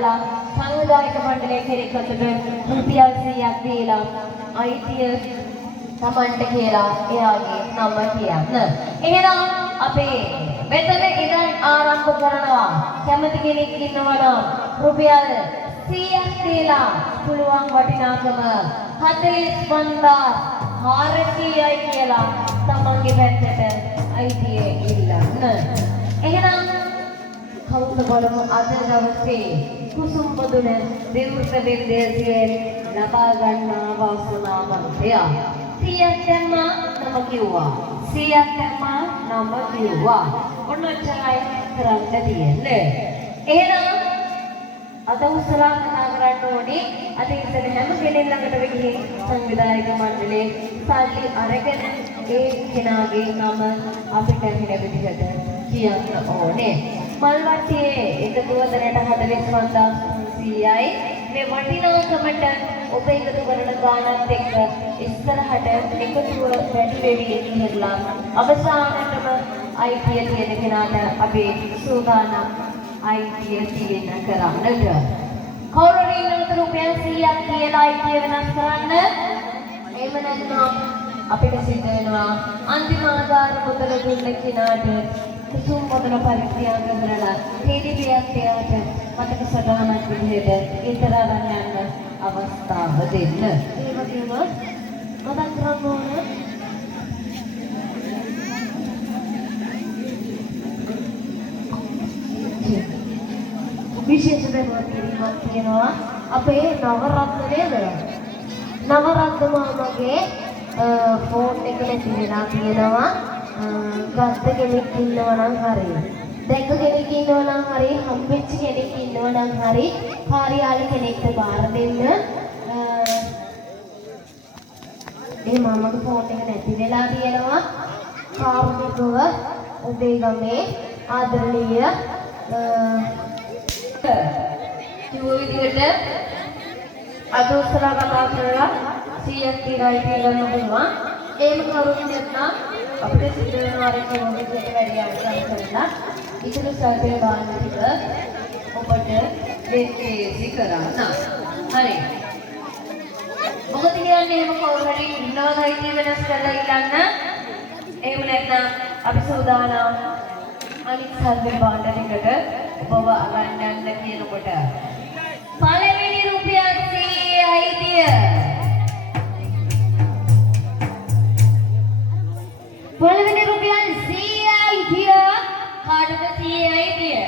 දාලා සංවිධායක මණ්ඩලයේ කෙරෙකට රුපියල් 100ක් දීලා අයිතිය තමන්ට කියලා එයාගේ නම කියන්න. එහෙනම් අපේ මෙතන ඉඳන් ආරම්භ කරනවා. කැමති කෙනෙක් ඉන්නවා නම් රුපියල් 100ක් දීලා පුළුවන් වටිනාකම 45400යි කියලා තමන්ගේ පැත්තට අයිතිය ඉල්ලන්න. එහෙනම් කවුද බලමු අද දවසේ කුසුම් පොදුන විවෘත විද්‍යාසියෙන් ලබා ගන්නා වාසනාවන්තය. 100ක් දැම්මා නම කිව්වා. 100ක් දැම්මා නම කිව්වා. ඔන්න ඔච්චරයි කරන්න තියෙන්නේ. එහෙනම් අද උසලා කතා කරන්න ඕනේ අද ඉතින් හැම කෙනෙක් ළඟටම ගිහින් සංවිධායක මණ්ඩලයේ සල්ලි අරගෙන ඒ කෙනාගේ නම අපිට හින විදිහට කියන්න ඕනේ. මල්වට්ටියේ එකතු වදනට 45300යි මේ වටිනාකමට ඔබ එකතු කරන ගානත් එක්ක ඉස්සරහට එකතුව වැඩි වෙවි ඉන්නලා අවසානටම අයිතිය තියෙන කෙනාට අපේ සූදානම් අයිතිය තියෙන කරන්නට කවුරුරි ඉන්නවද රුපියල් 100ක් කියලා අයිතිය වෙනස් කරන්න. එහෙම නැත්නම් අපිට සිද්ධ වෙනවා අන්තිම ආධාර මුදල දුන්න කෙනාට කුසුම් පොදුන පරිත්‍යාග කරලා KDBයක් එයාට මතක සටහනක් විදිහට ඉතරාරන් යන්න අවස්ථාව දෙන්න. ඒ වගේම මතක් කරගන්න ඕන විශේෂ දෙයක් තියෙනවා අපේ නවරත්න නේද? නවරත්න මාමගේ ෆෝන් එක නැති වෙලා තියෙනවා. ගත්ත කෙනෙක් ඉන්නවා නම් හරි. දැක්ක කෙනෙක් ඉන්නවා නම් හරි, හම්බෙච්ච කෙනෙක් ඉන්නවා නම් හරි, කාර්යාලය කෙනෙක්ට බාර දෙන්න. ඒ මාමගේ ෆෝන් එක නැති වෙලා තියෙනවා. කාර්මිකව ඔබේ ගමේ ආදරණීය කිව්ව විදිහට අද උත්සාහ කතා කරලා 100ක් කියලා ඉතිරි පුළුවන්. ඒම කරුණු නැත්නම් අපිට සිද්ධ වෙනවා අර කොහොමද කියලා වැඩි අරගෙන කරලා ඉතිරි සල්පේ බාන ටික ඔබට දෙකේසි කරන්න. හරි. මොකද කියන්නේ එහෙම කවුරු හරි ඉන්නවද ඉතිරි වෙනස් කරලා ඉල්ලන්න. එහෙම නැත්නම් අපි සූදානම් අනිත් සල්පේ බාන ටිකට ඔබව අගන්න යන්න කියනකොට පළවෙනි රුපියල් 100 අයිතිය පළවෙනි රුපියල් 100 අයිතිය කාටද 100 අයිතිය?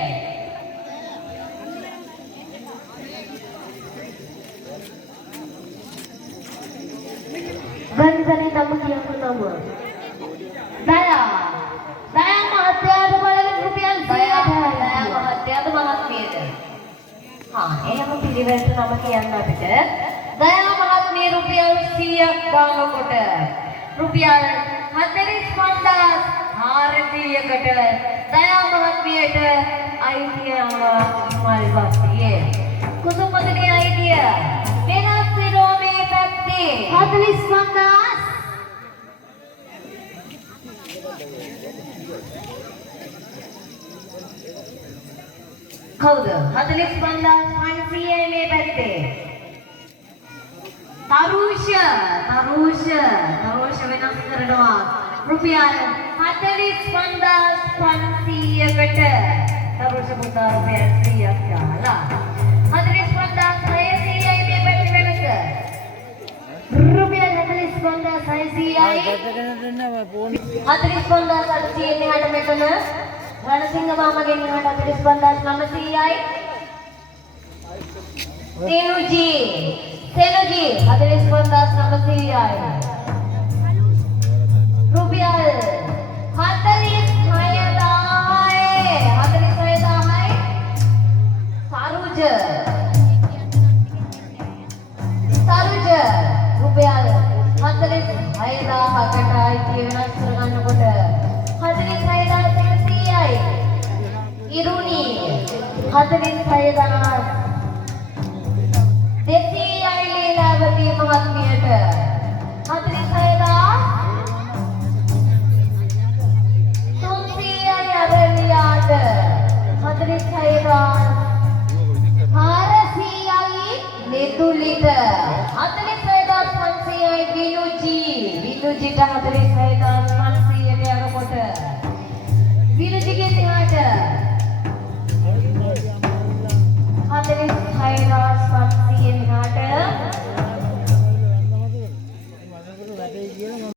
ගන්දනේ නම කියපු නම දයා මහත්තයාට පළවෙනි රුපියල් 100 දයා මහත්තයාද මහත්මියද? එහෙම පිළිවෙලට නම කියන්න අපිට. දයා මහත්මිය රුපියල් 100ක් දානකොට රුපියල් 45400කට දයා මහත්මියට අයිතිය මල්වත්තියේ කුසුම් පොදුනේ අයිතිය වෙනස් වෙනවා මේ පැත්තේ 45000 කවුද? 45500යි මේ පැත්තේ. තරුෂ වෙනස් කරනවා රුපියල් 45500කට තරුෂ පුතා රුපියල් 100ක් දාලා 45600යි මේ පැත්තේ වෙනස. රුපියල් 45600යි 45600 මෙහාට මෙතන රණසිංහ මාමගෙන් ඉන්නවට 45900යි. සෙනුජී 45900යි. රුපියල් 46000යි. සරුජ රුපියල් 46000කට අයිතිය වෙනස් කරගන්නකොට 46000යි. ඉරුණි 46000 200යි ලීලාවතී මහත්මියට 46000 300යි අරලියාට 46000 4 যেটা 46 হয় তা